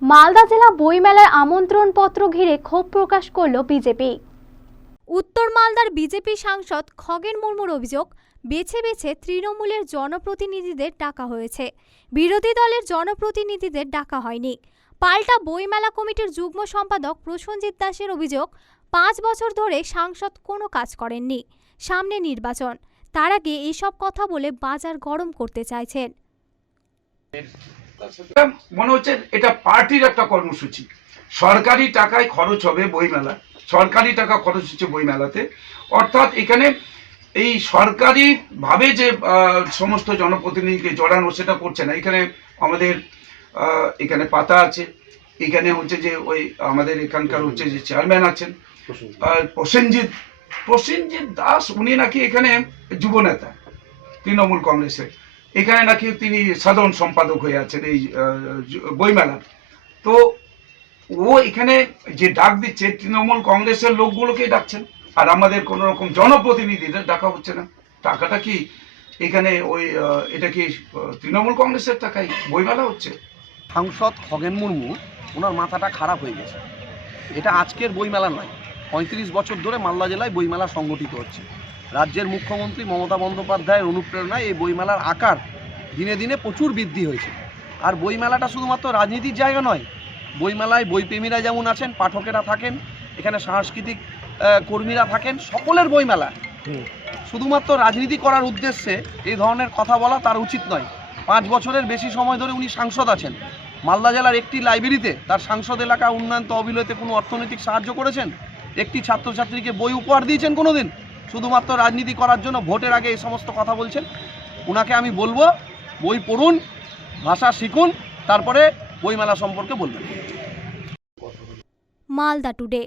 মালদা জেলা বইমেলার আমন্ত্রণপত্র ঘিরে ক্ষোভ প্রকাশ করল বিজেপি। উত্তর মালদার বিজেপি সাংসদ খগেন মুর্মুর অভিযোগ, বেছে বেছে তৃণমূলের জনপ্রতিনিধিদের ডাকা হয়েছে, বিরোধী দলের জনপ্রতিনিধিদের ডাকা হয়নি। পাল্টা বইমেলা কমিটির যুগ্ম সম্পাদক প্রসেনজিৎ দাসের অভিযোগ, 5 বছর ধরে সাংসদ কোনো কাজ করেননি, সামনে নির্বাচন, তার আগে এইসব কথা বলে বাজার গরম করতে চাইছেন। মনে হচ্ছে এটা পার্টির একটা কর্মসূচি, সরকারি টাকায় খরচ হবে বইমেলা, সরকারি টাকা খরচ হচ্ছে বইমেলাতে। অর্থাৎ এখানে এই সরকারি ভাবে যে সমস্ত জনপ্রতিনিধিকে জড়ানো সেটা করছে না। এখানে আমাদের এখানে পাতা আছে, এখানে হচ্ছে যে ওই আমাদের এখানকার হচ্ছে যে চেয়ারম্যান আছেন প্রসেনজিৎ দাস, উনি নাকি এখানে যুবনেতা তৃণমূল কংগ্রেসের, এখানে নাকি তিনি সাধারণ সম্পাদক হয়ে আছেন এই বইমেলা। তো ও এখানে যে ডাক দিচ্ছে তৃণমূল কংগ্রেসের লোকগুলোকেই ডাকছেন, আর আমাদের কোন রকম জনপ্রতিনিধিদের ডাকা হচ্ছে না। টাকাটা কি এখানে ওই এটা কি তৃণমূল কংগ্রেসের টাকায় বইমেলা হচ্ছে? সাংসদ খগেন মুর্মু, ওনার মাথাটা খারাপ হয়ে গেছে। এটা আজকের বইমেলা নয়, 35 বছর ধরে মালদা জেলায় বইমেলা সংগঠিত হচ্ছে। রাজ্যের মুখ্যমন্ত্রী মমতা বন্দ্যোপাধ্যায়ের অনুপ্রেরণায় এই বইমেলার আকার দিনে দিনে প্রচুর বৃদ্ধি হয়েছে। আর বইমেলাটা শুধুমাত্র রাজনীতির জায়গা নয়, বইমেলায় বইপ্রেমীরা যেমন আছেন, পাঠকেরা থাকেন, এখানে সাংস্কৃতিক কর্মীরা থাকেন, সকলের বইমেলা। শুধুমাত্র রাজনীতি করার উদ্দেশ্যে এই ধরনের কথা বলা তার উচিত নয়। 5 বছরের বেশি সময় ধরে উনি সাংসদ আছেন। মালদা জেলার একটি লাইব্রেরিতে তার সাংসদ এলাকা উন্নয়ন তহবিলতে কোনো অর্থনৈতিক সাহায্য করেছেন? একটি ছাত্রছাত্রীকে বই উপহার দিয়েছেন কোনোদিন? শুধুমাত্র রাজনীতি করার জন্য ভোটের আগে এই সমস্ত কথা বলছেন। ওনাকে আমি বলবো, বই পড়ুন, ভাষা শিখুন, তারপরে বইমেলা সম্পর্কে বলবেন। মালদা টুডে।